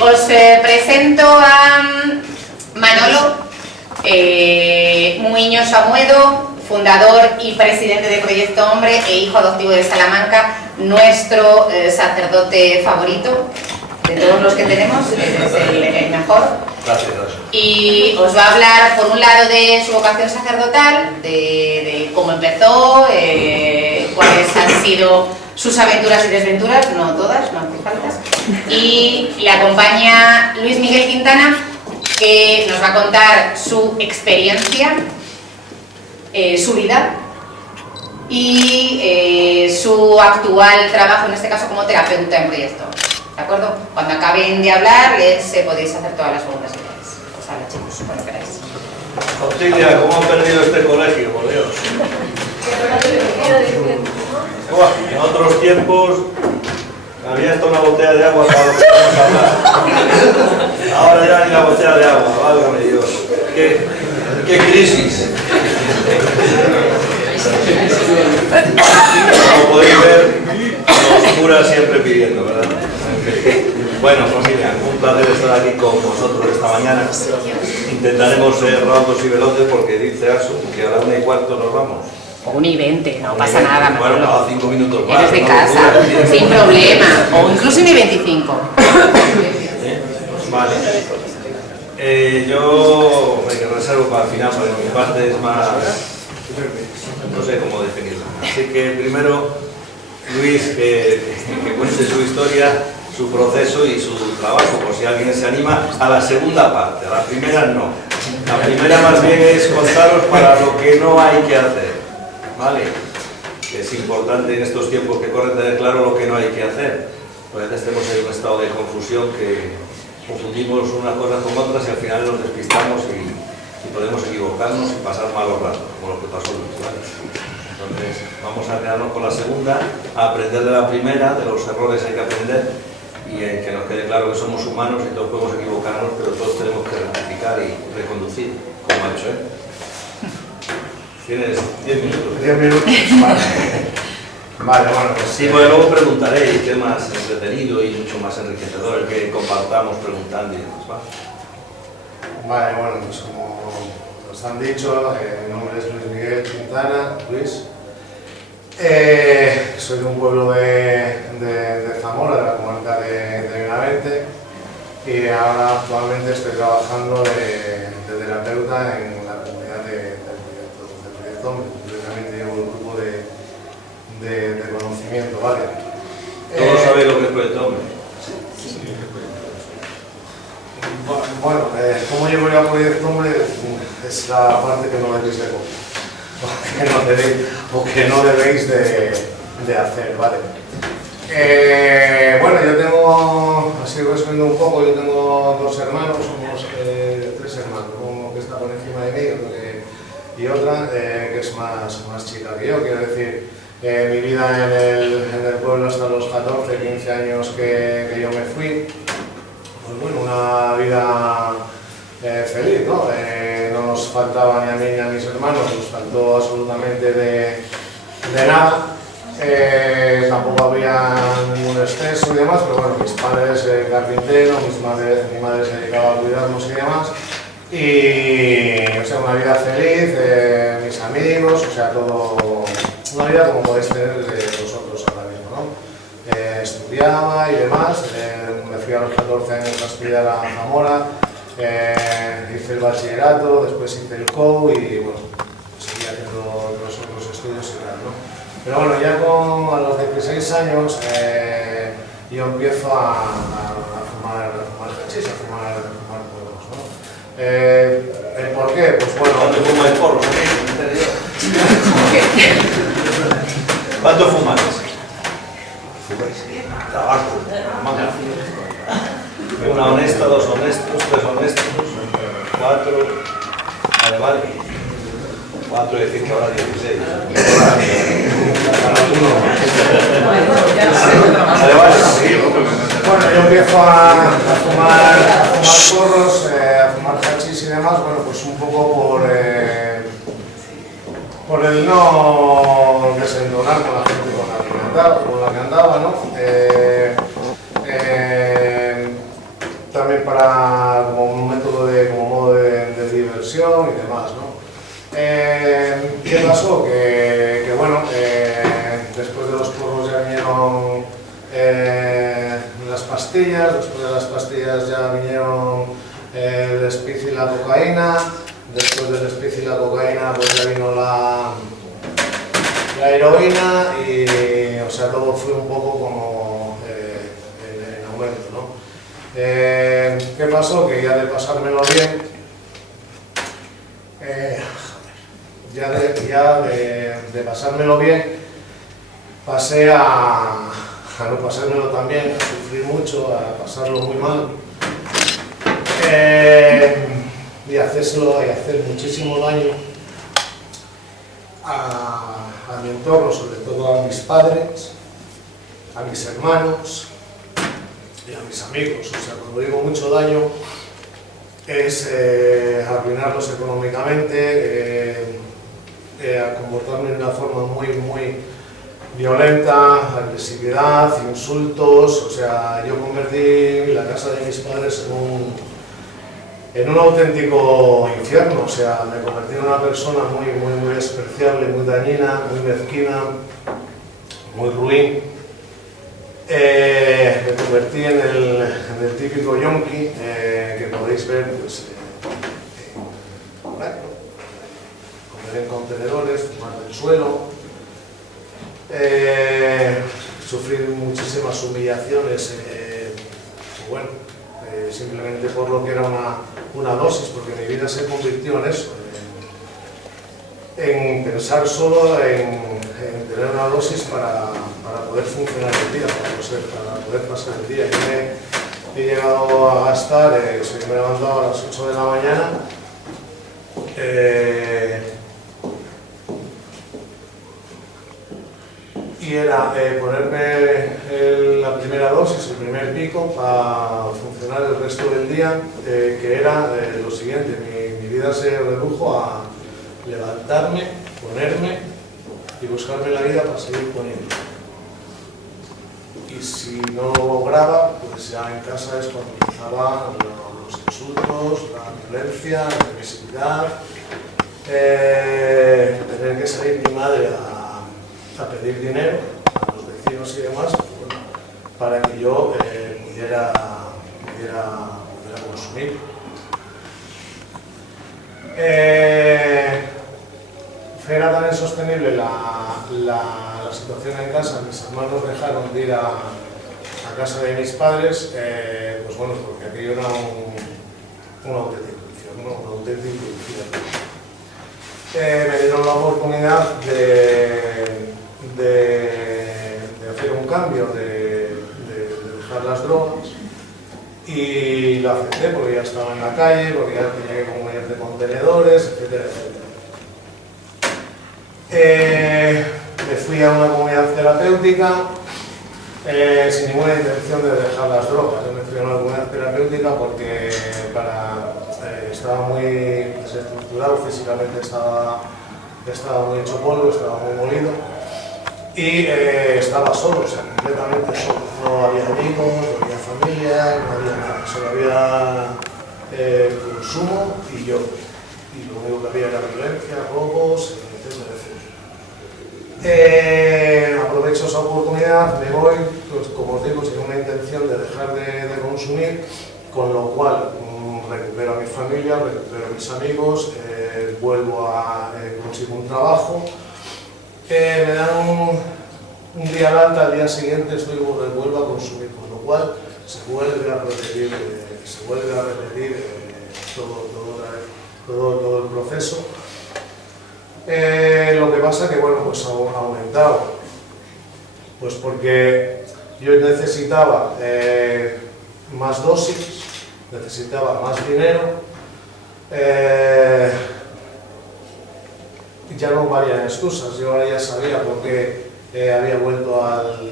Os presento a Manolo Muiños Amuedo, fundador y presidente de Proyecto Hombre e hijo adoptivo de Salamanca, nuestro sacerdote favorito de todos los que tenemos, es el mejor. Gracias. Y os va a hablar, por un lado, de su vocación sacerdotal, de cómo empezó, cuáles han sido sus aventuras y desventuras, no todas, no hace faltas. Y le acompaña Luis Miguel Quintana, que nos va a contar su experiencia, su vida y su actual trabajo, en este caso como terapeuta en Proyecto. ¿De acuerdo? Cuando acaben de hablar, podéis hacer todas las preguntas que queráis. Pues habla, chicos, cuando queráis. Otilia, ¿cómo ha perdido este colegio, por Dios? En otros tiempos había hasta una botella de agua para lo que vamos a hablar. Ahora ya ni la botella de agua, válgame Dios. ¿Qué crisis? Como podéis ver, los curas siempre pidiendo, ¿verdad? Bueno, familia, un placer estar aquí con vosotros esta mañana. Intentaremos ser rápidos y veloces porque dice Asu que a la 1:15 nos vamos. O 1:20, no pasa nada. Bueno, cada 5 minutos más. Eres de casa, sin problema. O incluso 1:25. Vale. Yo me reservo para el final, porque mi parte es más... no sé cómo definirla. Así que primero, Luis, que cuente su historia, su proceso y su trabajo, por si alguien se anima a la segunda parte. A la primera no. La primera más bien es contaros para lo que no hay que hacer, ¿vale? Que es importante en estos tiempos que corren tener claro lo que no hay que hacer. Pues a veces tenemos en un estado de confusión que confundimos unas cosas con otras y al final nos despistamos y podemos equivocarnos y pasar malos ratos, como lo que pasó Luis, ¿vale? Entonces vamos a quedarnos con la segunda, a aprender de la primera, de los errores hay que aprender y en que nos quede claro que somos humanos y todos podemos equivocarnos, pero todos tenemos que rectificar y reconducir, como ha hecho él. Tienes 10 minutos. 10 minutos, vale. Vale, bueno, pues sí, pues luego preguntaré y qué más entretenido y mucho más enriquecedor el que compartamos preguntando y demás, ¿va? Vale, bueno, pues como nos han dicho, mi nombre es Luis Miguel Quintana, Luis. Soy de un pueblo de Zamora, de la comarca de Benavente, y ahora actualmente estoy trabajando de terapeuta en la comunidad del Proyecto Hombre. Concretamente llevo un grupo de conocimiento, ¿vale? ¿Todos sabéis lo que es Proyecto Hombre? Bueno, ¿cómo llevo yo a Proyecto Hombre? Es la parte que no debéis de comer, o que no debéis de hacer, ¿vale? Bueno, yo tengo, así resumiendo un poco, yo tengo 2 hermanos, somos 3 hermanos, uno que está por encima de mí y otra que es más chica que yo, quiero decir, mi vida en el pueblo hasta los 14, 15 años que yo me fui, pues bueno, una vida feliz, ¿no? No nos faltaba ni a mí ni a mis hermanos, nos faltó absolutamente de nada. Tampoco había ningún exceso y demás, pero bueno, mis padres carpinteros, mi madre se dedicaba a cuidarnos y demás. Y, o sea, una vida feliz, mis amigos, o sea, todo, una vida como podéis tener vosotros ahora mismo, ¿no? Estudiaba y demás, me fui a los 14 años a estudiar a Zamora, hice el bachillerato, después hice el COU y bueno, seguí haciendo los otros estudios y tal, ¿no? Pero bueno, ya a los 16 años yo empiezo a fumar hachís, a fumar porros, ¿no? ¿El por qué? Pues bueno... ¿Cuánto fumáis porros? ¿Cuánto fumáis? Tabaco. Una honesta, 2 honestos, 3 honestos, 4... Vale. 4 y decir que ahora 16. Bueno, yo empiezo a fumar porros, a fumar hachís y demás, bueno, pues un poco por el no desentonar con la gente con la que andaba, ¿no? también como método como modo de diversión y demás, ¿no? ¿Qué pasó? Que bueno, después de los porros ya vinieron las pastillas, después de las pastillas ya vinieron el speed y la cocaína, después del speed y la cocaína pues ya vino la heroína y, o sea, todo fue un poco como en aumento, ¿no? ¿Qué pasó? Que ya de pasármelo bien, de pasármelo bien, pasé a no pasármelo tan bien, a sufrir mucho, a pasarlo muy mal, y hacer muchísimo daño a mi entorno, sobre todo a mis padres, a mis hermanos y a mis amigos. O sea, cuando digo mucho daño es arruinarlos económicamente, a comportarme de una forma muy violenta, agresividad, insultos. O sea, yo convertí la casa de mis padres en un auténtico infierno. O sea, me convertí en una persona muy despreciable, muy dañina, muy mezquina, muy ruin. Me convertí en el típico yonki que podéis ver, pues, comer en contenedores, fumar del suelo, sufrir muchísimas humillaciones, bueno, simplemente por lo que era una dosis, porque mi vida se convirtió en eso, en pensar solo en tener una dosis para poder funcionar el día, para poder pasar el día. Yo he llegado a gastar, me he levantado a las 8 de la mañana, y era ponerme la primera dosis, el primer pico, para funcionar el resto del día, que era lo siguiente: mi vida se redujo a levantarme, ponerme y buscarme la vida para seguir poniendo. Y si no lo lograba, pues ya en casa es cuando empezaban los insultos, la violencia, la agresividad, tener que salir mi madre a pedir dinero a los vecinos y demás, bueno, para que yo pudiera consumir. Era tan insostenible la situación en casa, mis hermanos dejaron de ir a casa de mis padres, pues bueno, porque aquello era un auténtico infierno, un auténtico infierno. Me dieron la oportunidad de hacer un cambio, de dejar las drogas, y lo acepté porque ya estaba en la calle, porque ya tenía que comer de contenedores, etcétera, etcétera. Me fui a una comunidad terapéutica sin ninguna intención de dejar las drogas. Yo me fui a una comunidad terapéutica porque estaba muy desestructurado, físicamente estaba muy hecho polvo, estaba muy molido, y estaba solo, o sea, completamente solo. No había amigos, no había familia, no había nada, solo había consumo y yo. Y lo único que había era violencia, robos, etcétera, etcétera. Aprovecho esa oportunidad, me voy, pues, como os digo, sin una intención de dejar de consumir, con lo cual recupero a mi familia, recupero a mis amigos, consigo un trabajo, me dan un día de alta, al día siguiente vuelvo a consumir, con lo cual se vuelve a repetir, todo el proceso. Lo que pasa es que, bueno, pues ha aumentado, pues porque yo necesitaba más dosis, necesitaba más dinero, ya no valían excusas. Yo ahora ya sabía por qué había vuelto al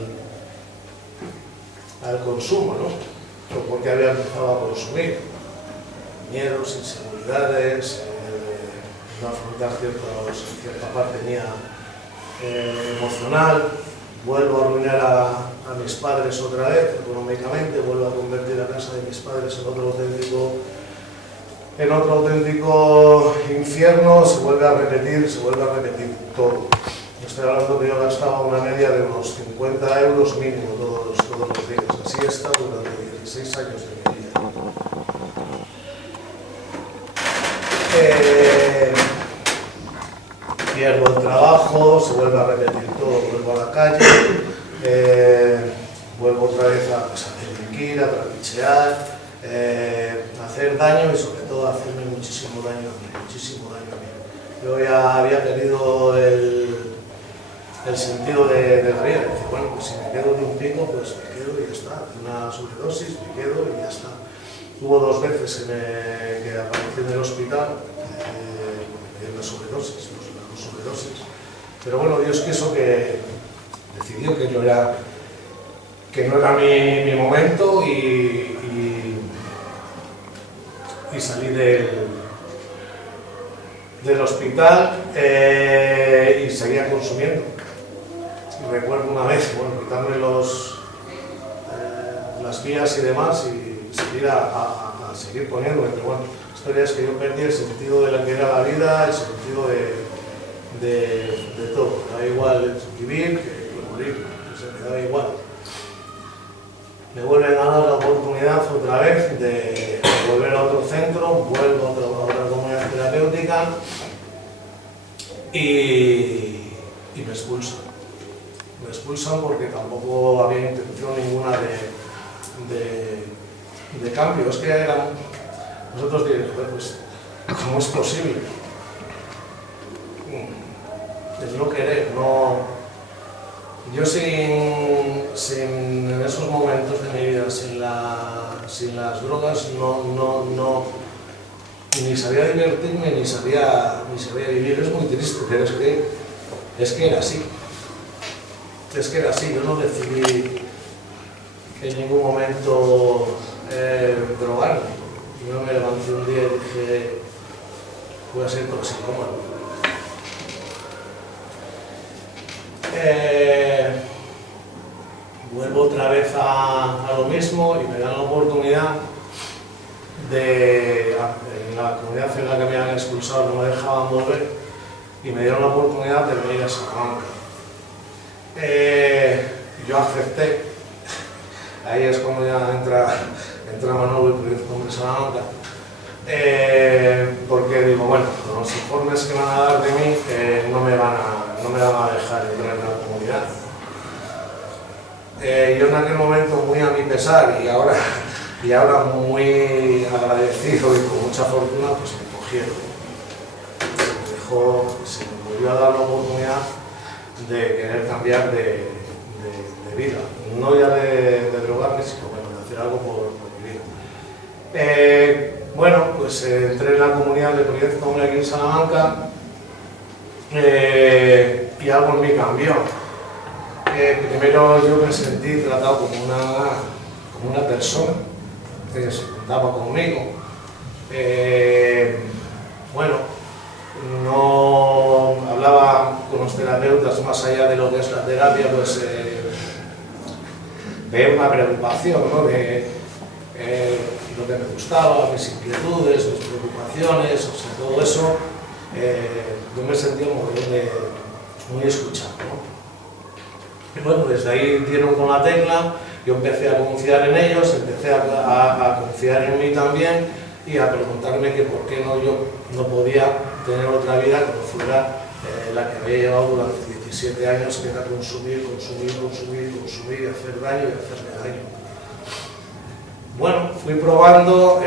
consumo, ¿no? O por qué había empezado a consumir. Miedos, inseguridades, no afrontar cierta parte mía emocional, vuelvo a arruinar a mis padres otra vez económicamente, vuelvo a convertir la casa de mis padres en otro auténtico infierno, se vuelve a repetir todo. Estoy hablando que yo gastaba una media de unos 50 euros mínimo todos los días. Así he estado durante 16 años de mi vida. Pierdo el trabajo, se vuelve a repetir todo, vuelvo a la calle, vuelvo otra vez a delinquir, a trapichear, a hacer daño y sobre todo a hacerme muchísimo daño a mí. Yo ya había perdido el sentido de la vida. Decir, bueno, pues si me quedo de un pico, pues me quedo y ya está. Una sobredosis, me quedo y ya está. Hubo 2 veces que aparecí en el hospital, en la sobredosis, las sobredosis. Pero bueno, Dios quiso que decidió que no era mi momento y salí del hospital y seguía consumiendo. Recuerdo una vez, bueno, quitarme las vías y demás y seguir a seguir poniéndome, pero bueno, la historia es que yo perdí el sentido de la que era la vida, el sentido de todo. Me da igual vivir que morir, me da igual. Me vuelven a dar la oportunidad otra vez de volver a otro centro, vuelvo a otra comunidad terapéutica y me expulsan. Me expulsan porque tampoco había intención ninguna de cambio. Es que nosotros diréis, pues, ¿cómo es posible? El no querer, no... Yo en esos momentos de mi vida, sin las drogas, no ni sabía divertirme, ni sabía vivir. Es muy triste, pero es que era así. Es que era así, yo no decidí en ningún momento drogarme. Yo no me levanté un día y dije, voy a ser toxicómano. Vuelvo otra vez a lo mismo y me dan la oportunidad en la comunidad en la que me habían expulsado no me dejaban volver y me dieron la oportunidad de venir a Salamanca. Yo acepté, ahí es cuando ya entra Manolo y Proyecto Hombre Salamanca, porque digo, bueno, con los informes que van a dar de mí no me van a dejar entrar en la comunidad. Yo en aquel momento, muy a mi pesar y ahora muy agradecido y con mucha fortuna, pues me cogieron. Se me volvió a dar la oportunidad de querer cambiar de vida, no ya de drogarme, sino bueno, de hacer algo por mi vida. Bueno, pues entré en la comunidad de Proyecto Hombre aquí en Salamanca y algo en mí cambió. Primero yo me sentí tratado como una persona que se juntaba conmigo. Bueno, no hablaba con los terapeutas más allá de lo que es la terapia, pues veo una preocupación, ¿no? De lo que me gustaba, mis inquietudes, mis preocupaciones, o sea, todo eso, yo me sentía muy escuchado, ¿no? Y bueno, desde ahí dieron con la tecla, yo empecé a confiar en ellos, empecé a confiar en mí también y a preguntarme que por qué yo no podía tener otra vida que no fuera la que había llevado durante 17 años, que era consumir, hacer daño y hacerme daño. Bueno, fui probando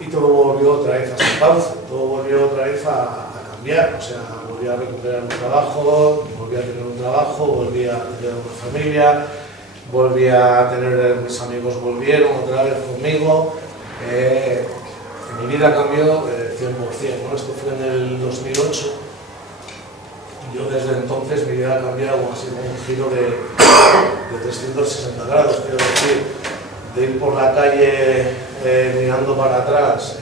y todo volvió otra vez a su cauce, todo volvió otra vez a cambiar, o sea, volví a recuperar un trabajo, volví a tener un trabajo, volví a tener una familia, volví a tener, mis amigos volvieron otra vez conmigo, mi vida cambió 100%, ¿no? Esto fue en el 2008, yo desde entonces mi vida ha cambiado, ha sido un giro de 360 grados, quiero decir, de ir por la calle mirando para atrás,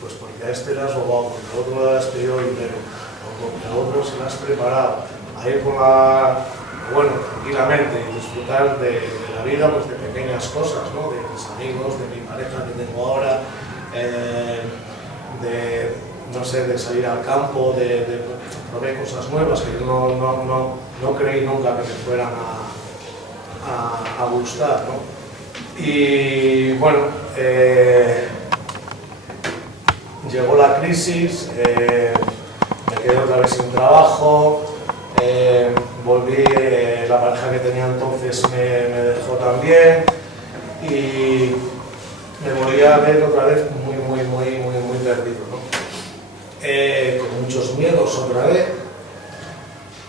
pues porque a este le has robado, porque a otro le has pedido dinero, a porque a otros se las has preparado a ir por la, bueno, tranquilamente y disfrutar de la vida, pues de pequeñas cosas, ¿no? De mis amigos, de mi pareja que tengo ahora, de, no sé, de salir al campo, de probar cosas nuevas que yo no creí nunca que me fueran a gustar, ¿no? Y bueno, llegó la crisis, me quedé otra vez sin trabajo, volví, la pareja que tenía entonces me dejó también y me volví a ver otra vez muy perdido, ¿no? Con muchos miedos otra vez,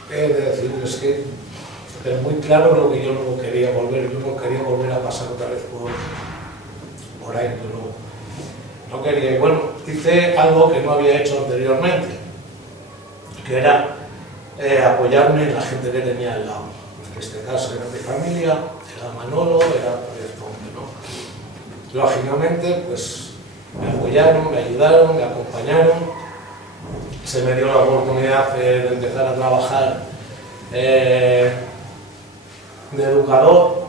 de decir, es que pero muy claro lo que yo no quería volver, yo no quería volver a pasar otra vez por ahí, yo no quería. Y bueno, hice algo que no había hecho anteriormente, que era apoyarme en la gente que tenía al lado. En este caso era mi familia, era Manolo, era Proyecto Hombre, ¿no? Lógicamente, pues me apoyaron, me ayudaron, me acompañaron, se me dio la oportunidad de empezar a trabajar de educador,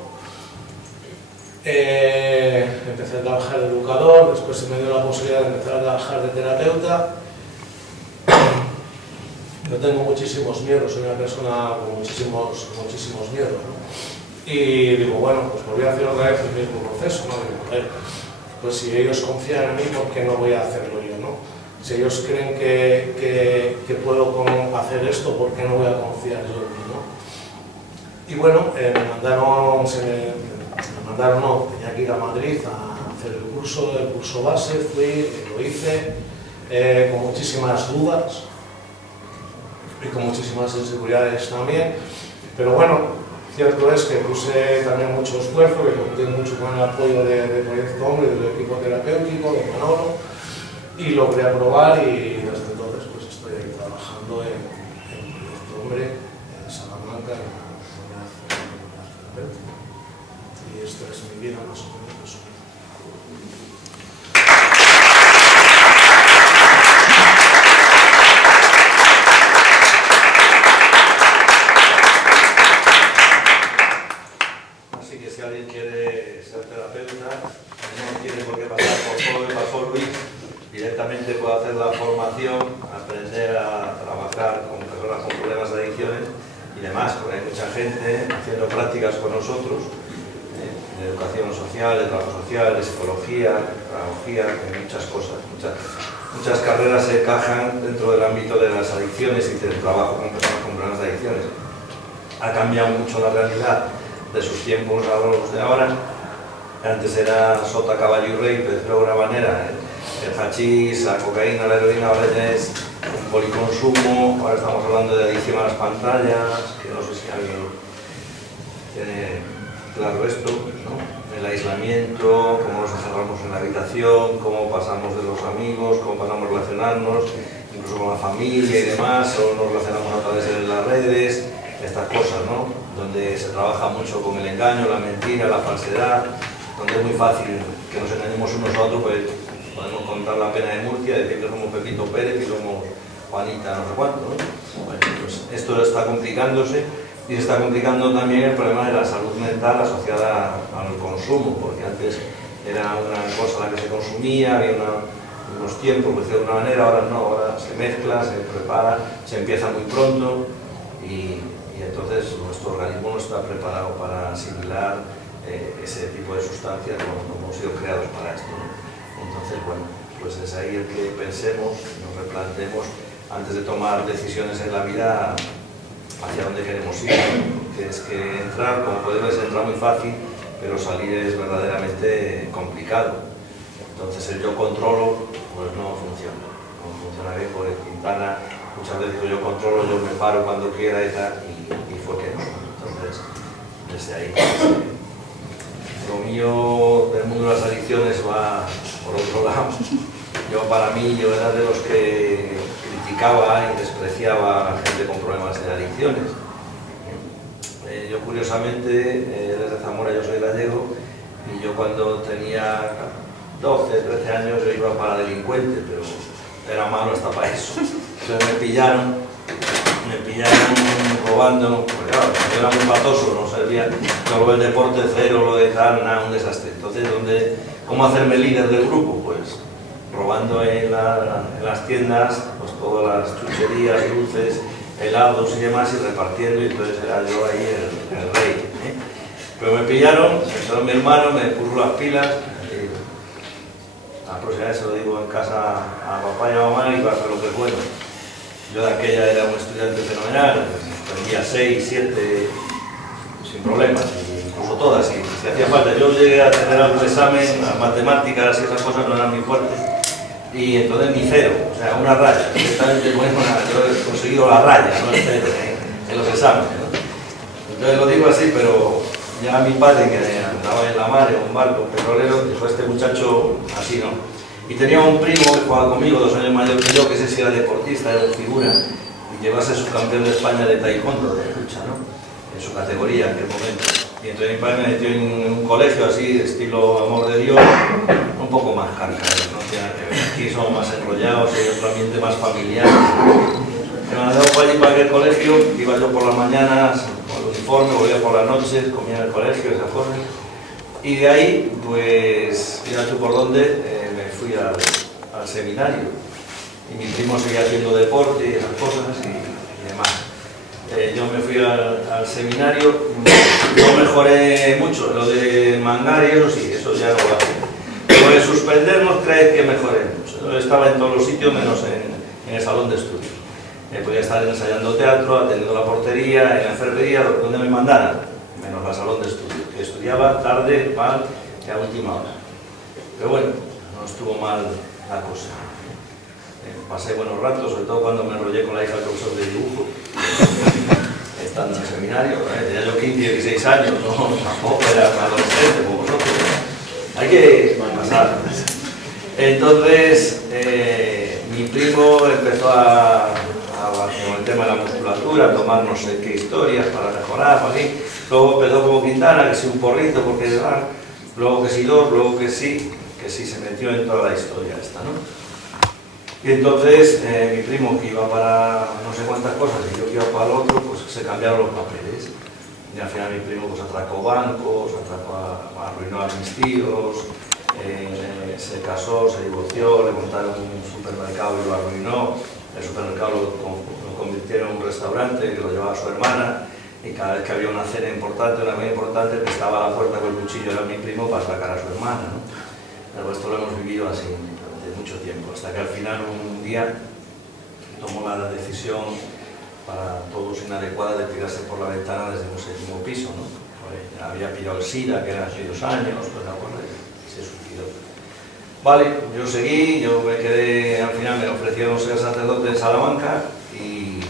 empecé a trabajar de educador, después se me dio la posibilidad de empezar a trabajar de terapeuta. Yo tengo muchísimos miedos, soy una persona con muchísimos miedos, ¿no? Y digo, bueno, pues volví a hacer otra vez el mismo proceso, ¿no? Digo, pues si ellos confían en mí, ¿por qué no voy a hacerlo yo, no? Si ellos creen que puedo hacer esto, ¿por qué no voy a confiar yo en mí, no? Y bueno, me mandaron, no, tenía que ir a Madrid a hacer el curso base, fui, lo hice, con muchísimas dudas y con muchísimas inseguridades también, pero bueno, cierto es que puse también mucho esfuerzo, que conté mucho con el apoyo de Proyecto Hombre, del equipo terapéutico, de Manolo, y logré aprobar y desde entonces pues estoy ahí trabajando en Proyecto Hombre, en Salamanca, y esto es mi vida más o menos. Así que si alguien quiere ser terapeuta, no tiene por qué pasar por todo lo que pasó Luis, directamente puede hacer la formación, aprender a trabajar con personas con problemas de adicciones y demás, porque hay mucha gente haciendo prácticas con nosotros, de educación social, de trabajo social, de psicología, de pedagogía, de muchas cosas. Muchas carreras se encajan dentro del ámbito de las adicciones y del trabajo con personas con problemas de adicciones. Ha cambiado mucho la realidad de sus tiempos a los de ahora. Antes era sota, caballo y rey, pero de alguna manera el hachís, la cocaína, la heroína, ahora ya es un policonsumo. Ahora estamos hablando de adicción a las pantallas, que no sé si alguien tiene claro esto, ¿no? El aislamiento, cómo nos encerramos en la habitación, cómo pasamos de los amigos, cómo pasamos a relacionarnos, incluso con la familia y demás, o nos relacionamos a través de las redes, estas cosas, ¿no? Donde se trabaja mucho con el engaño, la mentira, la falsedad, donde es muy fácil que nos engañemos unos a otros, pues podemos contar la pena de Murcia, decir que somos Pepito Pérez y somos Juanita no sé cuánto, ¿no? Bueno, pues esto está complicándose. Y se está complicando también el problema de la salud mental asociada al consumo, porque antes era una cosa la que se consumía, había unos tiempos, por decirlo de alguna manera, ahora no, ahora se mezcla, se prepara, se empieza muy pronto y entonces nuestro organismo no está preparado para asimilar ese tipo de sustancias, no hemos sido creados para esto, ¿no? Entonces, bueno, pues es ahí el que pensemos, nos replanteemos antes de tomar decisiones en la vida hacia dónde queremos ir, que es que entrar, como podemos entrar muy fácil, pero salir es verdaderamente complicado. Entonces el yo controlo, pues no funciona bien, porque Quintana muchas veces dijo yo controlo, yo me paro cuando quiera y tal, y fue que no. Entonces, desde ahí, lo mío del mundo de las adicciones va por otro lado. Yo era de los que criticaba y despreciaba a la gente con problemas de adicciones. Yo curiosamente, desde Zamora yo soy gallego, y yo cuando tenía 12, 13 años yo iba para delincuente, pero era malo hasta para eso. Entonces me pillaron me pillaron robando, porque claro, yo era muy patoso, no servía, todo el deporte cero, lo de tal, nada, un desastre. Entonces, ¿cómo hacerme líder del grupo? Pues robando en las tiendas, pues todas las chucherías, dulces, helados y demás, y repartiendo, y entonces era yo ahí el rey, ¿eh? Pero me pillaron, entró mi hermano, me puso las pilas, la próxima vez se lo digo en casa a papá y a mamá y va a hacer lo que es bueno. Yo de aquella era un estudiante fenomenal, tenía 6, 7, sin problemas, incluso todas, si hacía falta. Yo llegué a tener algún examen, las matemáticas y esas cosas no eran muy fuertes, y entonces mi 0, o sea, una raya. Directamente, bueno, yo he conseguido la raya, no el 0, en los exámenes, ¿no? Entonces lo digo así, pero ya mi padre, que andaba en la mar, en un barco petrolero, dijo: este muchacho así no. Y tenía un primo que jugaba conmigo, 2 años mayor que yo, que ese sí era deportista, era un figura, y llevase subcampeón de España de taekwondo, de lucha, ¿no? En su categoría en aquel momento. Y entonces mi padre me metió en un colegio así, estilo Amor de Dios, un poco más cárcaro, ¿no? Aquí somos más enrollados, hay otro ambiente más familiar. Me mandaba por allí para aquel colegio, iba yo por las mañanas con el uniforme, volvía por las noches, comía en el colegio, esas cosas. Y de ahí, pues, mira tú por dónde, me fui al seminario. Y mi primo seguía haciendo deporte y esas cosas y demás. Yo me fui al seminario, no mejoré mucho, lo de mangar y eso sí, eso ya no lo hace. Lo de suspender no crees que mejoré mucho. Yo estaba en todos los sitios menos en el salón de estudios. Podía estar ensayando teatro, atendiendo la portería, en la enfermería, donde me mandaran, menos al salón de estudios, que estudiaba tarde, mal y a última hora. Pero bueno, no estuvo mal la cosa. Pasé buenos ratos, sobre todo cuando me enrollé con la hija del profesor de dibujo, estando en el seminario. Tenía yo 15, 16 años, no, tampoco era un adolescente como vosotros. Hay que pasar. Entonces, mi primo empezó con el tema de la musculatura, a tomar no sé qué historias para mejorar, para aquí. Luego empezó como Quintana, que sí un porrito, porque luego que sí 2, luego que sí se metió en toda la historia esta, ¿no? Y entonces mi primo, que iba para no sé cuántas cosas y yo que iba para el otro, pues se cambiaron los papeles. Y al final mi primo pues atracó bancos, arruinó a mis tíos, se casó, se divorció, le montaron un supermercado y lo arruinó. El supermercado lo convirtieron en un restaurante que lo llevaba su hermana, y cada vez que había una cena importante, una comida importante, pues estaba a la puerta con el cuchillo, era mi primo, para sacar a su hermana, ¿no? Pero esto lo hemos vivido así durante mucho tiempo, hasta que al final un día tomó la decisión para todos inadecuada de tirarse por la ventana desde un 7º piso, ¿no? Había pillado el SIDA, que era aquellos años, pues y se suicidó. Vale, yo seguí, yo me quedé, al final me ofrecieron ser sacerdote en Salamanca y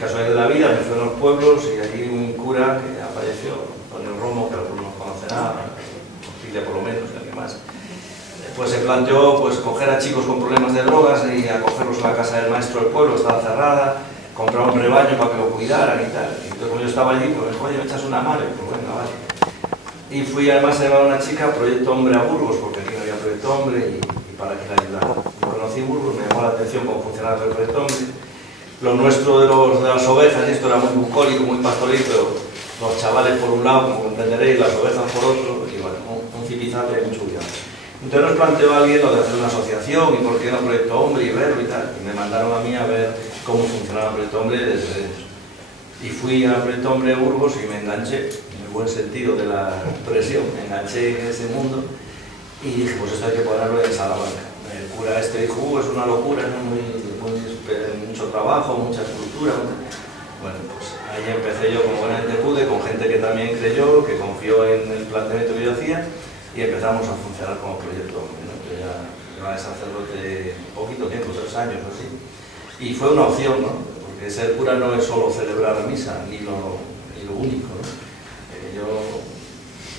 casualidad de la vida me fui a los pueblos y allí un cura que apareció, Antonio Romo, que algunos conocerán, Cecilia por lo menos, y alguien más, pues se planteó pues coger a chicos con problemas de drogas y acogerlos a la casa del maestro del pueblo, estaba cerrada, comprar un rebaño para que lo cuidaran y tal. Y entonces como yo estaba allí, pues me dijo: oye, ¿me echas una mano? Y pues venga, vale. Y fui además a llevar a una chica a Proyecto Hombre a Burgos, porque aquí no había Proyecto Hombre, y para que la ayudara. Yo conocí Burgos, me llamó la atención cómo funcionaba el Proyecto Hombre. Lo nuestro de las ovejas, esto era muy bucólico, muy pastoril, pero los chavales por un lado, como entenderéis, las ovejas por otro, y bueno, un zipizape de mucho cuidado. Entonces nos planteó alguien lo de hacer una asociación, y por qué no Proyecto Hombre, y verlo y tal. Y me mandaron a mí a ver cómo funcionaba el Proyecto Hombre desde dentro. Y fui al Proyecto Hombre de Burgos y me enganché, en el buen sentido de la expresión, me enganché en ese mundo y dije: pues esto hay que ponerlo en Salamanca. El cura este dijo: es una locura, ¿no? Mucho trabajo, mucha estructura. Bueno, pues ahí empecé yo como buenamente pude, con gente que también creyó, que confió en el planteamiento que yo hacía, y empezamos a funcionar como Proyecto Hombre, ¿no? Yo ya llevaba de sacerdote poquito tiempo, 3 años o así, y fue una opción, ¿no? Porque ser cura no es solo celebrar misa, ni lo único, ¿no?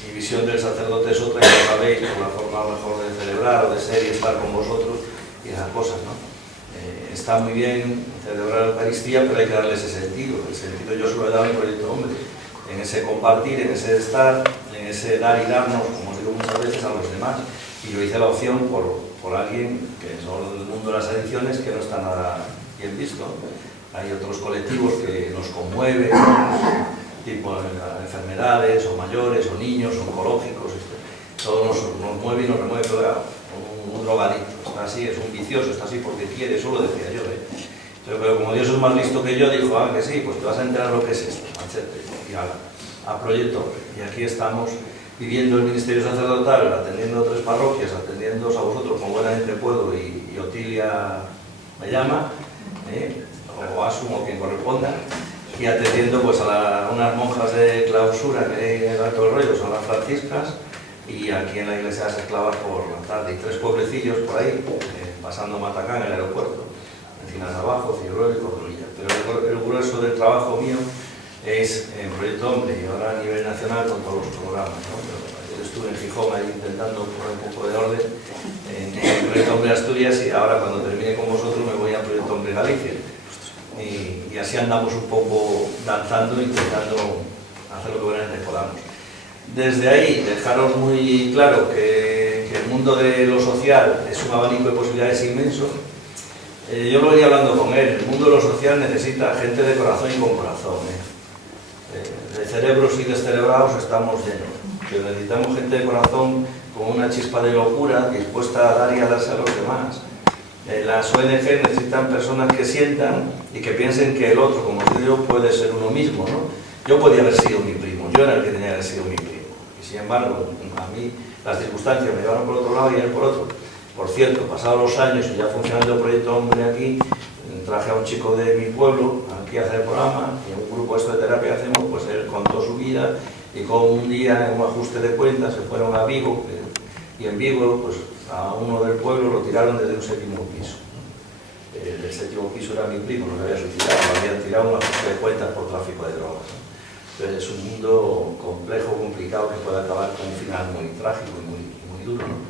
Mi visión del sacerdote es otra, que sabéis, por la forma mejor de celebrar o de ser y estar con vosotros y esas cosas, ¿no? Está muy bien celebrar la Eucaristía, pero hay que darle ese sentido. El sentido yo se lo he dado en Proyecto Hombre, en ese compartir, en ese estar, en ese dar y darnos, como digo muchas veces, a los demás. Y yo hice la opción por alguien que son del mundo de las adicciones, que no está nada bien visto. Hay otros colectivos que nos conmueven, tipo enfermedades, o mayores, o niños, oncológicos, todo nos mueve y nos remueve, pero un drogadicto, está así, es un vicioso, está así porque quiere, eso lo decía yo, pero como Dios es más listo que yo, dijo, que sí, pues te vas a enterar lo que es esto, machete, y a Proyecto. Y aquí estamos viviendo el ministerio sacerdotal, atendiendo a 3 parroquias, atendiéndoos a vosotros como buenamente puedo, y Otilia me llama, o asumo quien corresponda, y atendiendo pues a unas monjas de clausura que hay en el Alto del Rollo, son las franciscas, y aquí en la iglesia de las Esclavas por la tarde, y 3 pueblecillos por ahí, pasando Matacán, el aeropuerto, Encinas Abajo, Figueroa y Corruilla. Pero el grueso del trabajo mío es en Proyecto Hombre, y ahora a nivel nacional con todos los programas, ¿no? Yo estuve en Gijón ahí intentando poner un poco de orden en Proyecto Hombre Asturias, y ahora cuando termine con vosotros me voy a Proyecto Hombre Galicia. Y así andamos un poco danzando, intentando hacer lo que buenamente podamos. Desde ahí, dejaros muy claro que el mundo de lo social es un abanico de posibilidades inmenso. Yo lo venía hablando con él, el mundo de lo social necesita gente de corazón y con corazón. De cerebros y descerebrados estamos llenos, pero necesitamos gente de corazón con una chispa de locura dispuesta a dar y a darse a los demás. Las ONG necesitan personas que sientan y que piensen que el otro, como yo, puede ser uno mismo, ¿no? Yo podía haber sido mi primo, yo era el que tenía que haber sido mi primo, y sin embargo, a mí las circunstancias me llevaron por otro lado y él por otro. Por cierto, pasados los años y ya funcionando el Proyecto Hombre aquí, traje a un chico de mi pueblo aquí a hacer el programa, y en un grupo de terapia que hacemos, pues él contó su vida, y con un día en un ajuste de cuentas se fueron a Vigo, y en Vigo pues a uno del pueblo lo tiraron desde un 7º piso. El 7º piso era mi primo, no se había suicidado, lo habían tirado un ajuste de cuentas por tráfico de drogas. Entonces es un mundo complejo, complicado, que puede acabar con un final muy trágico y muy duro, ¿no?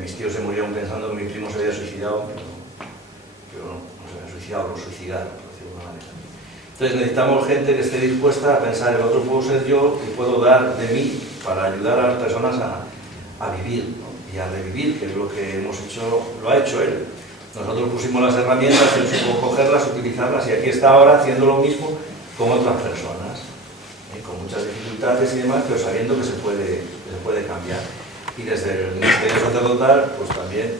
Mis tíos se murieron pensando que mi primo se había suicidado, pero no se había suicidado, lo suicidaron, por decirlo de alguna manera. Entonces necesitamos gente que esté dispuesta a pensar, el otro puedo ser yo y puedo dar de mí para ayudar a las personas a vivir, ¿no? Y a revivir, que es lo que hemos hecho, lo ha hecho él. Nosotros pusimos las herramientas, él supo cogerlas, utilizarlas, y aquí está ahora haciendo lo mismo con otras personas, con muchas dificultades y demás, pero sabiendo que se puede cambiar. Y desde el ministerio sacerdotal, pues también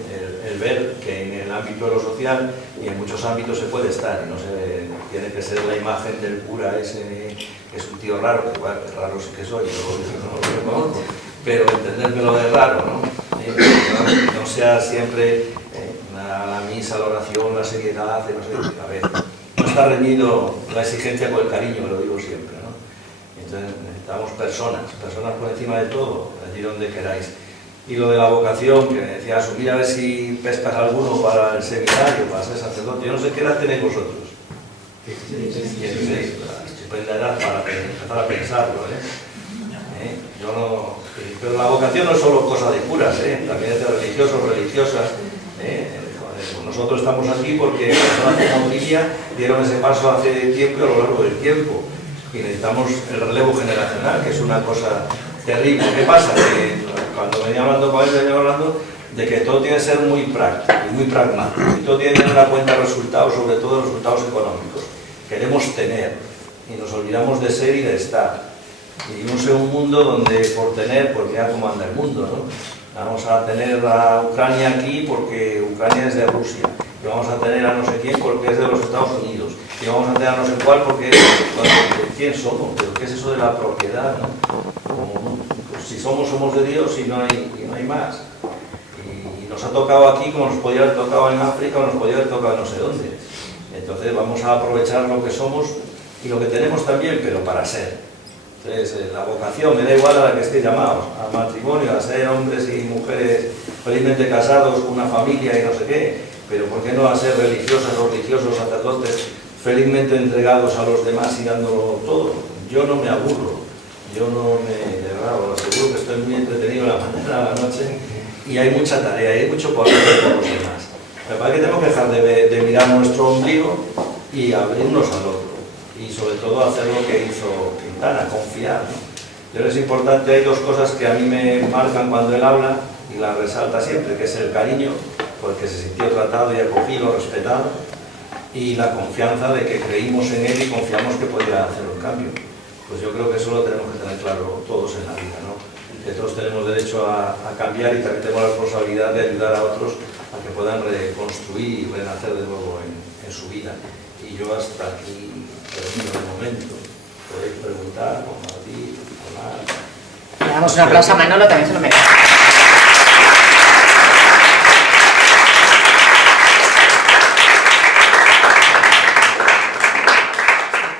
el ver que en el ámbito de lo social y en muchos ámbitos se puede estar, y no se tiene que ser la imagen del cura ese que es un tío raro, que igual raro sí que soy, no lo reconozco, pero entendérmelo de raro, ¿no? Que no sea siempre la misa, la oración, la seriedad, no sé, a ver, no está reñido la exigencia con el cariño, que lo digo siempre, ¿no? Entonces necesitamos personas por encima de todo, allí donde queráis. Y lo de la vocación, que me decía, mira a ver si pescas alguno para el seminario, para ser sacerdote. Yo no sé qué edad tenéis vosotros. 16, estupenda edad para empezar a pensarlo, Yo no... Pero la vocación no es solo cosa de curas, también es de religiosos, religiosas. Nosotros estamos aquí porque personas como Lidia dieron ese paso hace tiempo, a lo largo del tiempo. Y necesitamos el relevo generacional, que es una cosa terrible. ¿Qué pasa? Que cuando venía hablando con él, venía hablando de que todo tiene que ser muy práctico y muy pragmático, y todo tiene que tener una cuenta de resultados, sobre todo de resultados económicos. Queremos tener, y nos olvidamos de ser y de estar. Y vivimos en un mundo donde por tener, pues ya como anda el mundo, ¿no? Vamos a tener a Ucrania aquí porque Ucrania es de Rusia, y vamos a tener a no sé quién porque es de los Estados Unidos, y vamos a tener a no sé cuál porque es... ¿Quién somos? ¿Pero qué es eso de la propiedad, no? Pues si somos de Dios y no hay más. Y nos ha tocado aquí como nos podía haber tocado en África o nos podía haber tocado no sé dónde. Entonces vamos a aprovechar lo que somos y lo que tenemos también, pero para ser. Entonces la vocación, me da igual a la que estéis llamados, al matrimonio, a ser hombres y mujeres felizmente casados, con una familia y no sé qué, pero ¿por qué no a ser religiosas o religiosos, sacerdotes, felizmente entregados a los demás y dándolo todo? Yo no me aburro, yo no me... De verdad, os aseguro que estoy muy entretenido la mañana, a la noche, y hay mucha tarea, hay mucho por hacer por los demás. Me parece que tenemos que dejar de mirar nuestro ombligo y abrirnos al otro. Y sobre todo hacer lo que hizo Quintana, confiar, ¿no? Yo creo que es importante, hay dos cosas que a mí me marcan cuando él habla y las resalta siempre, que es el cariño, porque se sintió tratado y acogido, respetado, y la confianza de que creímos en él y confiamos que podía hacer un cambio. Pues yo creo que eso lo tenemos que tener claro todos en la vida, ¿no? Que todos tenemos derecho a cambiar y también tenemos la responsabilidad de ayudar a otros a que puedan reconstruir y renacer de nuevo en su vida. Y yo hasta aquí termino de momento. Podéis preguntar, compartir, hablar. Le damos un aplauso a Manolo, también se lo merece.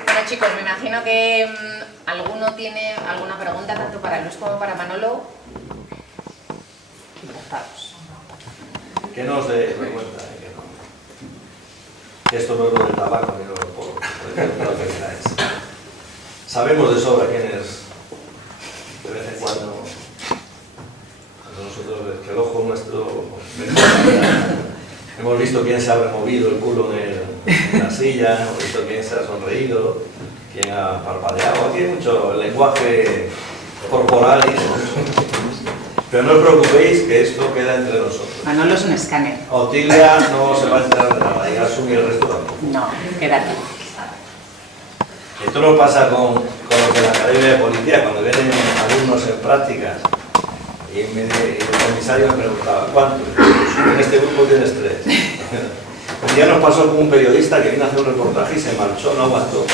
Bueno, chicos, me imagino que alguno tiene alguna pregunta, tanto para Luis como para Manolo. Encantados. Que no os dé vergüenza, que esto no es lo del tabaco ni lo del porro, sabemos de sobra quién es, de vez en cuando nosotros, que el ojo nuestro, hemos visto quién se ha removido el culo en la silla, hemos visto quién se ha sonreído, quién ha parpadeado. Aquí hay mucho lenguaje corporal y eso. Pero no os preocupéis, que esto queda entre nosotros. Manolo es un escáner. Otilia no se va a enterar de nada, y Asun y el resto tampoco. No, quédate. Esto nos pasa con los de la Academia de Policía, cuando vienen alumnos en prácticas y el comisario me preguntaba, ¿cuántos? En este grupo tienes 3. Un día nos pasó con un periodista que vino a hacer un reportaje y se marchó, no aguantó.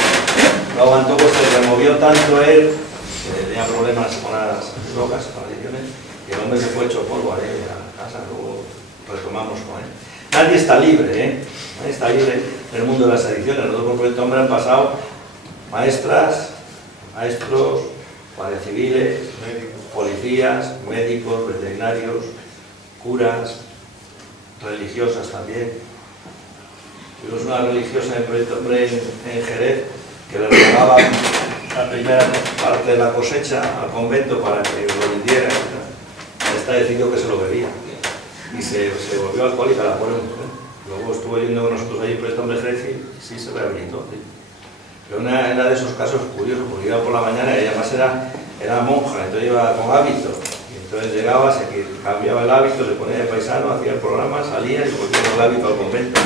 No aguantó, pues se removió tanto él, que tenía problemas con las drogas, con adicciones, y el hombre se fue hecho polvo a casa, luego retomamos con él. Nadie está libre, Nadie está libre en el mundo de las adicciones. Nosotros con Proyecto Hombre han pasado maestras, maestros, guardias civiles, policías, médicos, veterinarios, curas, religiosas también. Tuvimos una religiosa en Proyecto Hombre en Jerez que le regalaba la primera parte de la cosecha al convento para que lo vendiera. Esta decidió que se lo bebía y se volvió alcohólica la pobre mujer. Luego estuvo yendo con nosotros allí en Proyecto Hombre Jerez y sí se rehabilitó. ¿Sí? Pero era de esos casos curiosos, porque iba por la mañana y ella además era monja, entonces iba con hábito. Y entonces llegaba, se cambiaba el hábito, se ponía de paisano, hacía el programa, salía y volvía con el hábito al convento.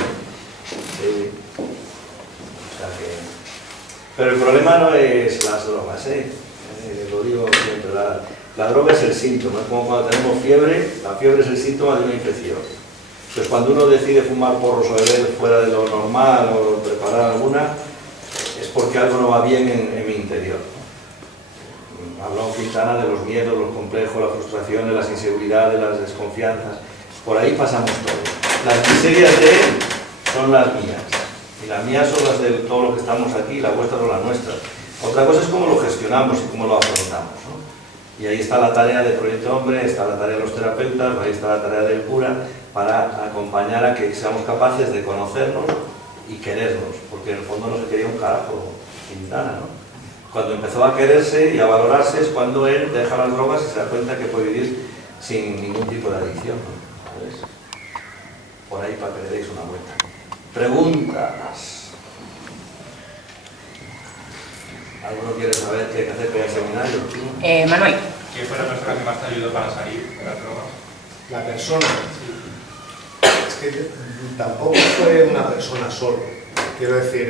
Sí. O sea que... Pero el problema no es las drogas, lo digo siempre, la droga es el síntoma, es como cuando tenemos fiebre, la fiebre es el síntoma de una infección. Entonces cuando uno decide fumar porros o beber fuera de lo normal o preparar alguna, es porque algo no va bien en mi interior. Habló Quintana de los miedos, los complejos, las frustraciones, las inseguridades, las desconfianzas. Por ahí pasamos todos. Las miserias de él son las mías. Y las mías son las de todos los que estamos aquí, las vuestras son las nuestras. Otra cosa es cómo lo gestionamos y cómo lo afrontamos, ¿no? Y ahí está la tarea de Proyecto Hombre, está la tarea de los terapeutas, ahí está la tarea del cura, para acompañar a que seamos capaces de conocernos y querernos, porque en el fondo no se quería un carajo Quintana, ¿no? Cuando empezó a quererse y a valorarse es cuando él deja las drogas y se da cuenta que puede vivir sin ningún tipo de adicción, ¿no? ¿Sabes? Por ahí para que le deis una vuelta. Preguntas. ¿Alguno quiere saber qué hay que hacer para el seminario? Manuel. ¿Quién fue la persona que más te ayudó para salir de las drogas? La persona. Es que tampoco fue una persona solo. Quiero decir,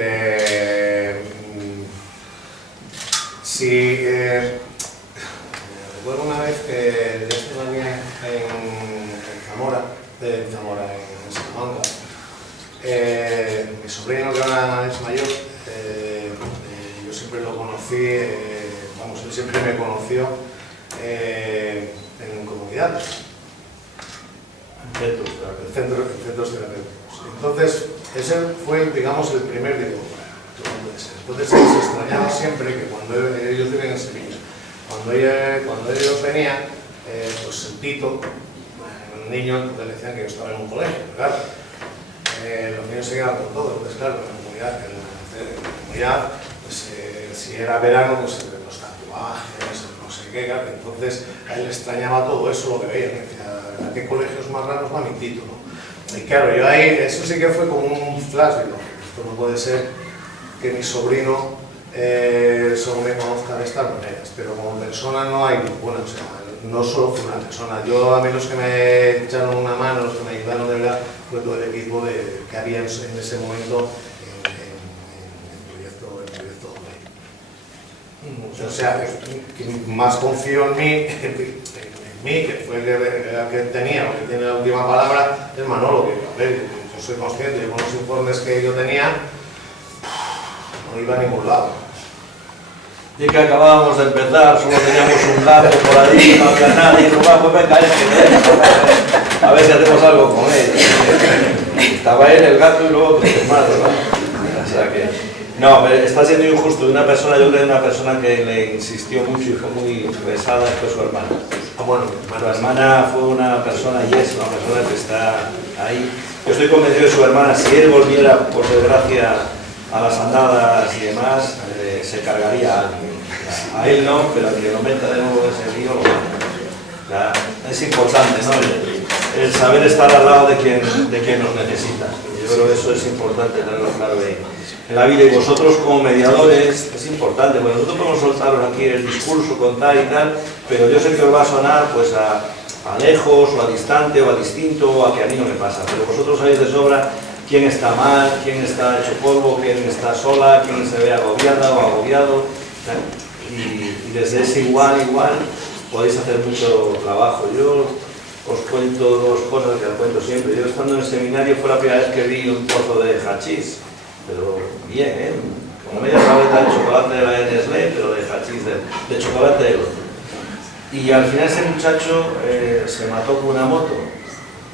recuerdo una vez que yo estaba en Zamora, en Salamanca. Mi sobrino, que ahora es mayor, yo siempre lo conocí, él siempre me conoció en comunidades. Centros terapéuticos. Entonces, ese fue, digamos, el primer digo, entonces se extrañaba siempre que cuando ellos viven en Sevilla, cuando ellos venían, pues el Tito, un niño, entonces le decían que yo estaba en un colegio, claro, los niños se quedaban con todo, entonces claro, en la comunidad, pues si era verano, pues los tatuajes, no sé qué, claro, entonces a él le extrañaba todo eso, lo que veía, me decía, ¿a qué colegios más raros va mi Tito, no? Y claro, yo ahí, eso sí que fue como un flash, digo, esto no puede ser que mi sobrino solo me conozca de estas maneras, pero como persona no hay ninguna, o sea, no solo fue una persona, yo a mí los que me echaron una mano, los que me ayudaron de verdad, fue todo el equipo que había en ese momento sea, quien más confío en mí, que fue el que tenía o que tiene la última palabra, es Manolo, que a ver, yo soy consciente, con los informes que yo tenía, no iba a ningún lado. Y que acabábamos de empezar, solo teníamos un gato por ahí, no había nadie, y dijo, pues venga, a ver si hacemos algo con él. Estaba él, el gato y luego otros más, ¿verdad? O sea que, no, pero está siendo injusto. Una persona, yo creo que una persona que le insistió mucho y fue muy pesada fue su hermana. Bueno, Su hermana fue una persona, y es una persona que está ahí. Yo estoy convencido de su hermana, si él volviera, por desgracia, a las andadas y demás, se cargaría a alguien. A él no, pero al que lo meta de nuevo ese lío lo mata. Es importante, ¿no? El saber estar al lado de quien nos necesita. Yo creo que eso es importante tenerlo claro en la vida. Y vosotros como mediadores es importante, porque nosotros podemos soltaros aquí el discurso, contar y tal, pero yo sé que os va a sonar pues a lejos, o a distante, o a distinto, o a que a mí no me pasa. Pero vosotros sabéis de sobra quién está mal, quién está hecho polvo, quién está sola, quién se ve agobiada o agobiado. Y desde ese igual podéis hacer mucho trabajo. Yo os cuento dos cosas que os cuento siempre. Yo estando en el seminario fue la primera vez que vi un pozo de hachís, pero bien, como media tableta de chocolate de la Nestlé, pero de hachís, de chocolate de otro. Y al final ese muchacho se mató con una moto.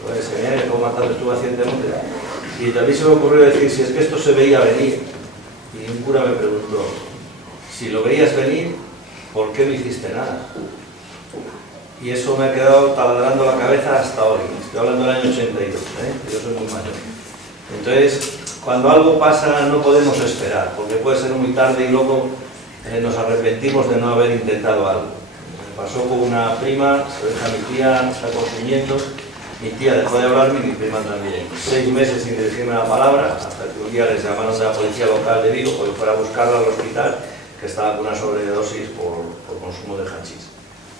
Pues el seminario que matado estuvo recientemente. Y también se me ocurrió decir, si es que esto se veía venir. Y un cura me preguntó, si lo veías venir, ¿por qué no hiciste nada? Y eso me ha quedado taladrando la cabeza hasta hoy. Estoy hablando del año 82, yo soy muy mayor. Entonces, cuando algo pasa no podemos esperar, porque puede ser muy tarde y luego nos arrepentimos de no haber intentado algo. Me pasó con una prima, su hija, mi tía, está consumiendo. Mi tía dejó de hablarme y mi prima también. 6 meses sin decirme la palabra, hasta que un día les llamaron de la policía local de Vigo porque fuera a buscarla al hospital, que estaba con una sobredosis por consumo de hachís.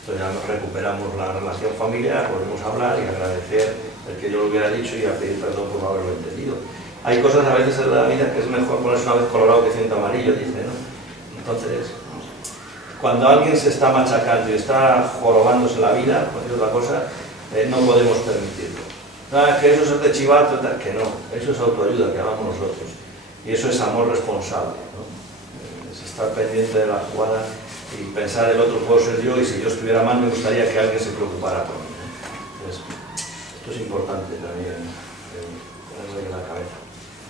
Entonces ya recuperamos la relación familiar, volvemos a hablar y agradecer el que yo lo hubiera dicho y a pedir perdón por no haberlo entendido. Hay cosas a veces en la vida que es mejor ponerse una vez colorado que ciento amarillo, dice, ¿no? Entonces, cuando alguien se está machacando y está jorobándose la vida, cualquier otra cosa, no podemos permitirlo. Nada, que eso es de chivato, que no, eso es autoayuda, que hagamos nosotros. Y eso es amor responsable, ¿no? Es estar pendiente de la jugada y pensar el otro puedo ser yo, y si yo estuviera mal me gustaría que alguien se preocupara por mí, ¿no? Entonces, esto es importante también ponerlo en la cabeza.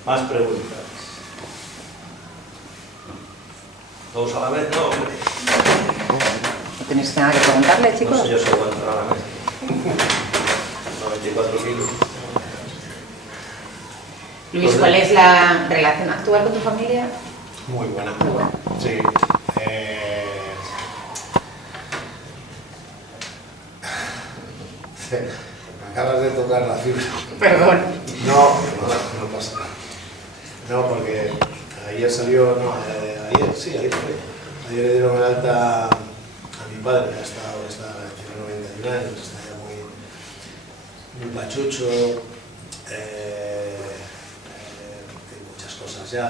Más preguntas. ¿Todos a la vez? No, hombre. ¿No tenéis nada que preguntarle, chicos? No sé yo si voy a entrar a la mesa. 94 kilos. Luis, ¿cuál es la relación actual con tu familia? Muy buena. Muy buena. Sí. Me acabas de tocar la fibra. Perdón. No pasa nada. No, porque ayer salió, ayer fue. Ayer le dieron el alta a mi padre, que tiene 91 años, está ya muy pachucho, tiene muchas cosas ya,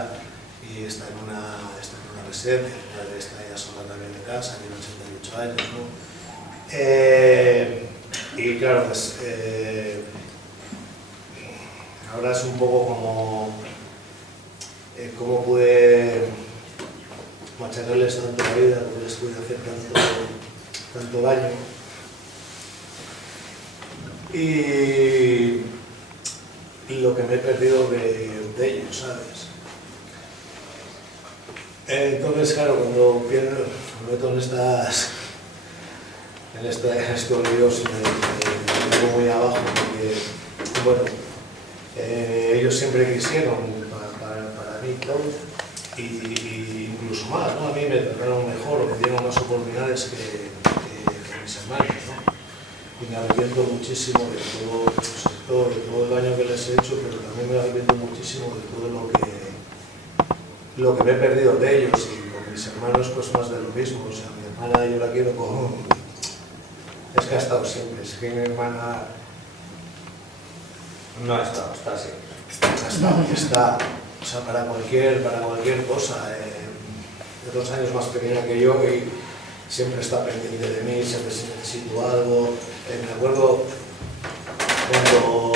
y está en una residencia. Mi padre está ya sola también en casa, tiene 88 años, ¿no? Y claro, pues ahora es un poco como cómo pude machacarles tanto la vida, cómo les pude hacer tanto daño. Y lo que me he perdido de ellos, ¿sabes? Entonces, claro, cuando me meto en estos líos me pongo muy abajo, porque, bueno, ellos siempre quisieron para mí todo, y incluso más, ¿no? A mí me trataron mejor, me dieron más oportunidades que mis hermanos, ¿no? Y me arrepiento muchísimo de todo el daño que les he hecho, pero también me arrepiento muchísimo de todo lo que me he perdido de ellos, y con mis hermanos pues más de lo mismo. O sea, mi hermana yo la quiero como... Es que ha estado siempre, es que mi hermana... No ha estado, está siempre. Está, o sea, para cualquier cosa. Es 2 años más pequeña que yo, siempre está pendiente de mí, siempre si necesito algo. Me acuerdo cuando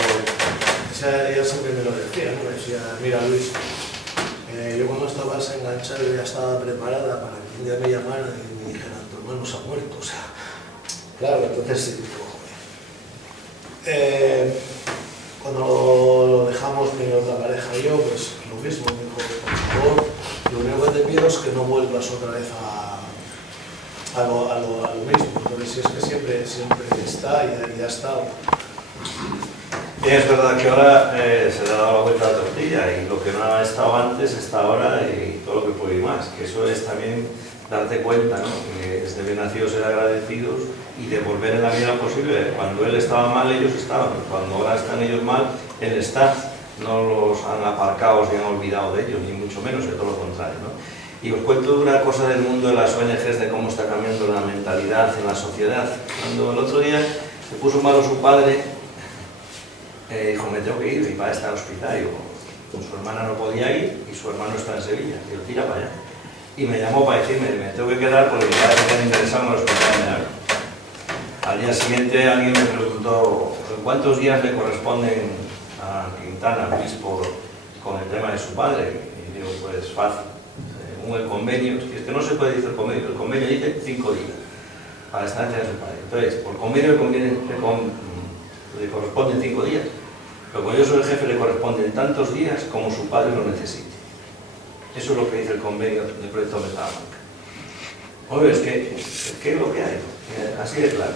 ella siempre me lo decía, ¿no? Me decía, mira Luis, yo cuando estabas enganchado ya estaba preparada para que un día me llamaran y me dijeran, tu hermano se ha muerto, o sea, claro, entonces sí, digo, cuando lo dejamos mi otra pareja y yo, pues lo mismo, me dijo, por favor, lo único que te pido es que no vuelvas otra vez a lo mismo, entonces si es que siempre está y ha estado. Y es verdad que ahora se le ha dado la vuelta a la tortilla y lo que no ha estado antes está ahora y todo lo que puede ir más, que eso es también darte cuenta, ¿no? Que es de bien nacidos ser agradecidos y devolver en la medida posible. Cuando él estaba mal, ellos estaban, cuando ahora están ellos mal, él está, no los han aparcado, se han olvidado de ellos, ni mucho menos, que todo lo contrario, ¿no? Y os cuento una cosa del mundo de las ONGs, de cómo está cambiando la mentalidad en la sociedad. Cuando el otro día se puso malo su padre, dijo, me tengo que ir, y para estar al hospital. Digo, su hermana no podía ir y su hermano está en Sevilla. Digo, tira para allá. Y me llamó para decirme, me tengo que quedar porque cada vez que me interesaba en el hospital de Milagro. Al día siguiente alguien me preguntó, ¿cuántos días le corresponden a Quintana, Luis, con el tema de su padre? Y digo, pues fácil. Según el convenio, es que no se puede decir el convenio dice 5 días para la estancia de su padre. Entonces, por convenio le corresponden 5 días. Pero como yo soy el jefe, le corresponden tantos días como su padre lo necesite. Eso es lo que dice el convenio del proyecto Metabanca. Oye, es que es lo que hay, así de claro.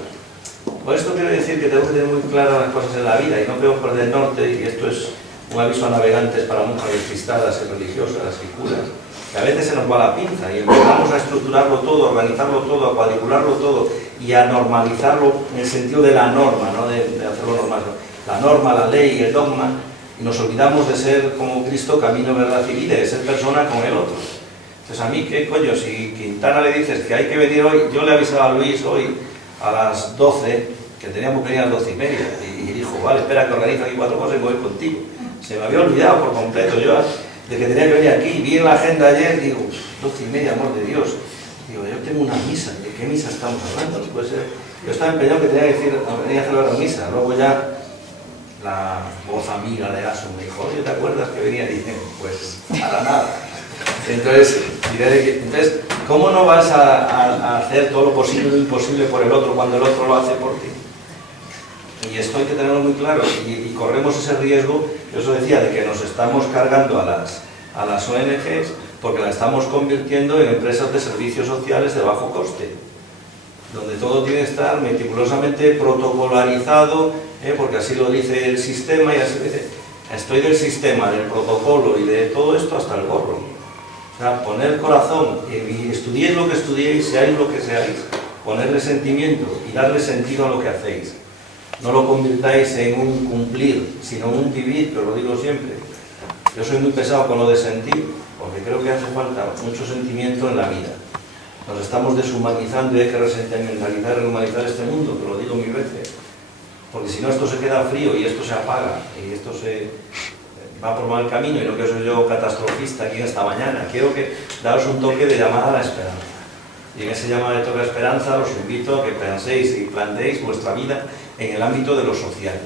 Por esto quiero decir que tenemos que tener muy claras las cosas en la vida y no podemos perder norte, y esto es un aviso a navegantes para monjas despistadas y religiosas y curas, que a veces se nos va la pinza y empezamos a estructurarlo todo, a organizarlo todo, a cuadricularlo todo y a normalizarlo en el sentido de la norma, no de hacerlo normal, ¿no? La norma, la ley, el dogma, y nos olvidamos de ser como Cristo, camino, verdad y vida, de ser persona con el otro. Entonces a mí, ¿qué coño? Si Quintana le dices que hay que venir hoy, yo le avisaba a Luis hoy a las 12, que teníamos que venir a las 12:30, y dijo, vale, espera que organizo aquí 4 cosas y voy contigo. Se me había olvidado por completo, yo de que tenía que venir aquí, vi en la agenda ayer, digo, 12:30, amor de Dios. Digo, yo tengo una misa, ¿de qué misa estamos hablando? No puede ser. Yo estaba empeñado que tenía que decir, venía a celebrar la misa, luego ya la voz amiga de Asun me dijo, oye, ¿te acuerdas que venía? Y dije, pues, para nada. Entonces, ¿cómo no vas a hacer todo lo posible y lo imposible por el otro cuando el otro lo hace por ti? Y esto hay que tenerlo muy claro, y corremos ese riesgo, yo os decía, de que nos estamos cargando a las ONGs porque las estamos convirtiendo en empresas de servicios sociales de bajo coste, donde todo tiene que estar meticulosamente protocolarizado, porque así lo dice el sistema, y así dice, estoy del sistema, del protocolo y de todo esto hasta el gorro. O sea, poner corazón, y estudiéis lo que estudiéis, seáis lo que seáis, ponerle sentimiento y darle sentido a lo que hacéis. No lo convirtáis en un cumplir, sino en un vivir, que os lo digo siempre. Yo soy muy pesado con lo de sentir, porque creo que hace falta mucho sentimiento en la vida. Nos estamos deshumanizando y hay que resentimentalizar y humanizar este mundo, que lo digo 1000 veces. Porque si no, esto se queda frío y esto se apaga y esto se va por mal camino, y no quiero ser yo catastrofista aquí en esta mañana. Quiero daros un toque de llamada a la esperanza. Y en ese llamado de toque a la esperanza os invito a que penséis y planteéis vuestra vida en el ámbito de lo social,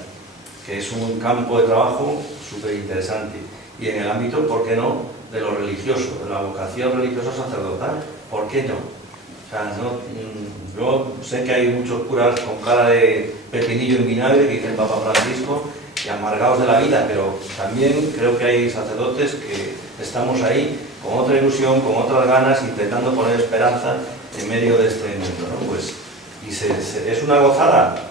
que es un campo de trabajo súper interesante. Y en el ámbito, ¿por qué no?, de lo religioso, de la vocación religiosa sacerdotal. ¿Por qué no? O sea, yo sé que hay muchos curas con cara de pepinillo en vinagre, que dice el Papa Francisco, y amargados de la vida, pero también creo que hay sacerdotes que estamos ahí con otra ilusión, con otras ganas, intentando poner esperanza en medio de este mundo, ¿no? Pues, es una gozada,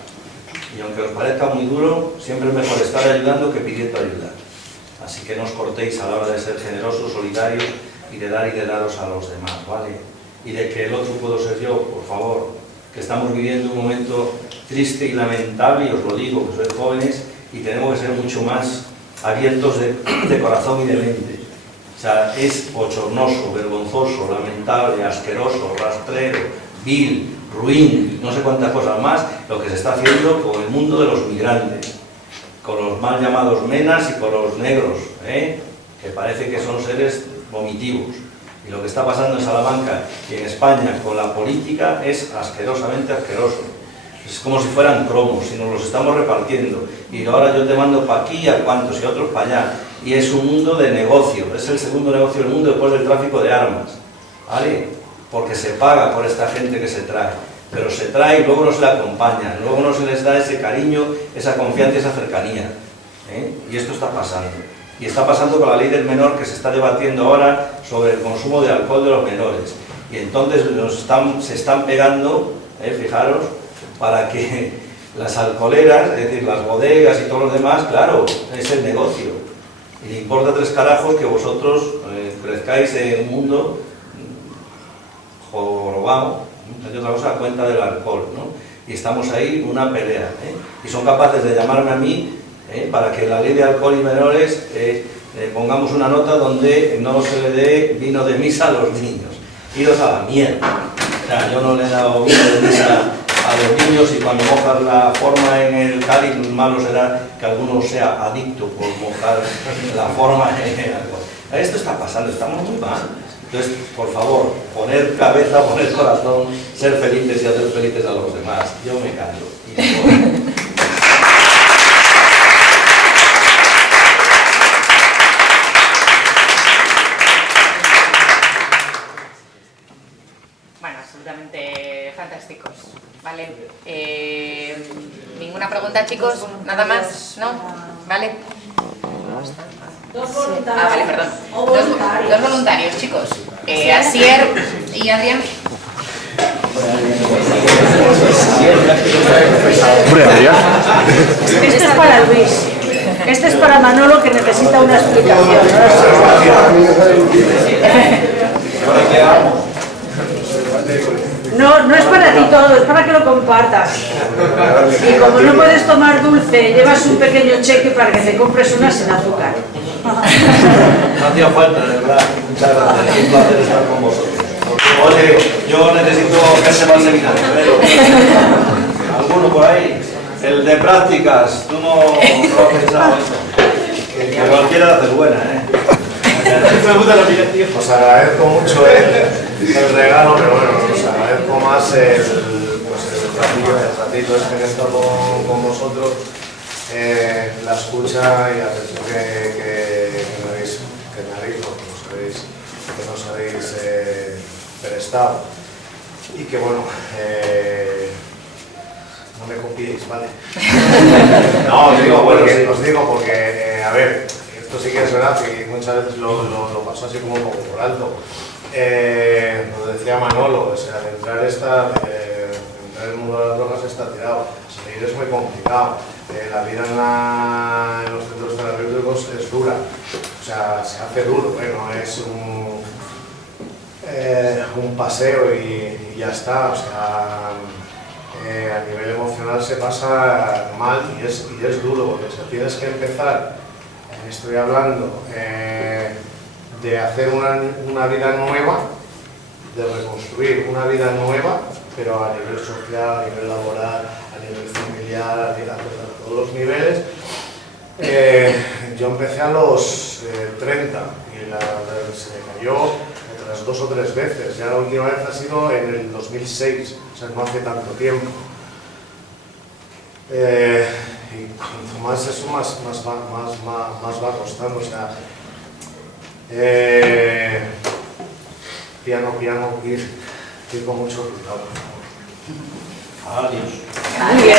y aunque os parezca muy duro, siempre es mejor estar ayudando que pidiendo ayuda. Así que no os cortéis a la hora de ser generosos, solidarios, y de dar y de daros a los demás, ¿vale? Y de que el otro puedo ser yo, por favor, que estamos viviendo un momento triste y lamentable, y os lo digo, que sois jóvenes, y tenemos que ser mucho más abiertos de corazón y de mente. O sea, es bochornoso, vergonzoso, lamentable, asqueroso, rastrero, vil, ruin, no sé cuántas cosas más, lo que se está haciendo con el mundo de los migrantes, con los mal llamados menas y con los negros, que parece que son seres vomitivos. Y lo que está pasando en Salamanca y en España con la política es asquerosamente asqueroso. Es como si fueran cromos y nos los estamos repartiendo. Y ahora yo te mando para aquí a cuantos y otros para allá. Y es un mundo de negocio, es el segundo negocio del mundo después del tráfico de armas. ¿Vale? Porque se paga por esta gente que se trae. Pero se trae y luego no se le acompaña, luego no se les da ese cariño, esa confianza, esa cercanía. Y esto está pasando. Y está pasando con la ley del menor que se está debatiendo ahora sobre el consumo de alcohol de los menores. Y entonces se están pegando, fijaros, para que las alcoholeras, es decir, las bodegas y todos los demás, claro, es el negocio. Y le importa 3 carajos que vosotros crezcáis en un mundo jorobado, hay otra cosa a cuenta del alcohol, ¿no? Y estamos ahí en una pelea, y son capaces de llamarme a mí para que la ley de alcohol y menores pongamos una nota donde no se le dé vino de misa a los niños. Iros a la mierda. O sea, yo no le he dado vino de misa a los niños y cuando mojas la forma en el cáliz, malo será que alguno sea adicto por mojar la forma en el alcohol. Esto está pasando, estamos muy mal. Entonces, por favor, poner cabeza, poner corazón, ser felices y hacer felices a los demás. Yo me callo. Y me voy. Bueno, absolutamente fantásticos. Vale. ¿Ninguna pregunta, chicos? ¿Nada más? ¿No? ¿Vale? Dos voluntarios. Ah, vale, perdón. O voluntarios. Dos voluntarios, chicos. Asier y Adrián. Este es para Luis. Este es para Manolo, que necesita una explicación. No, no es para ti todo, es para que lo compartas. Y como no puedes tomar dulce, llevas un pequeño cheque para que te compres una sin azúcar. No hacía falta, de verdad. Muchas gracias. Es un placer estar con vosotros. Oye, yo necesito que se va al seminario. ¿Alguno por ahí? El de prácticas, tú no has pensado eso. Que cualquiera hace buena, Me gusta la aplicación. Os agradezco mucho el regalo, pero bueno, os agradezco más el ratito este que he estado con vosotros, la escucha y la atención que nos habéis prestado. Y que bueno, no me copiéis, ¿vale? No, os digo porque, a ver, esto sí que es verdad que muchas veces lo paso así como un poco por alto. Lo decía Manolo, o sea, entrar en el mundo de las drogas está tirado, salir es muy complicado. La vida en los centros terapéuticos es dura, o sea, se hace duro, no es un paseo y ya está, o sea, a nivel emocional se pasa mal y es duro, porque tienes que empezar, estoy hablando de hacer una vida nueva, de reconstruir una vida nueva, pero a nivel social, a nivel laboral, a nivel familiar, a todos los niveles. Yo empecé a los 30 y se me cayó otras 2 o 3 veces. Ya la última vez ha sido en el 2006, o sea, no hace tanto tiempo. Y cuanto más eso, más va costando. O sea, piano, ir con mucho cuidado. Adiós. Muy bien.